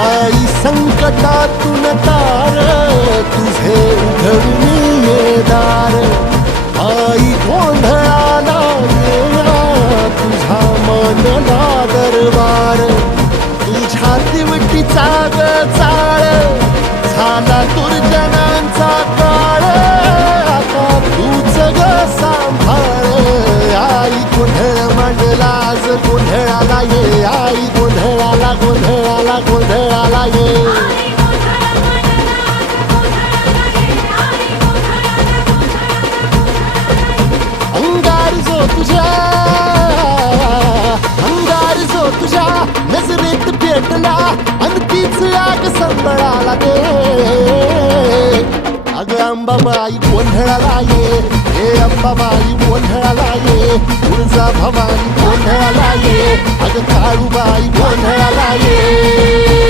आई संकटातून तार तुझे उघडून ये दार आई गोंधळाला येणा तुझा मनला दरबार तुझ्या दिवटीचा ग चाळ झाला दुर्जनांचा काळ आता तूच ग सांभाळ आई गोंधळ मांडला आज गोंधळाला ये आई गोंधळाला गोंधळाला गोंधळाला ये अंगार जो तुझ्या नजरेत पेटला अन तीच आग संबळाला दे अग अंबाबाई गोंधळाला ये हे अंबाबाई गोंधळाला ये तुळजा भवानी गोंधळाला ये अग काळूबाई गोंधळाला ये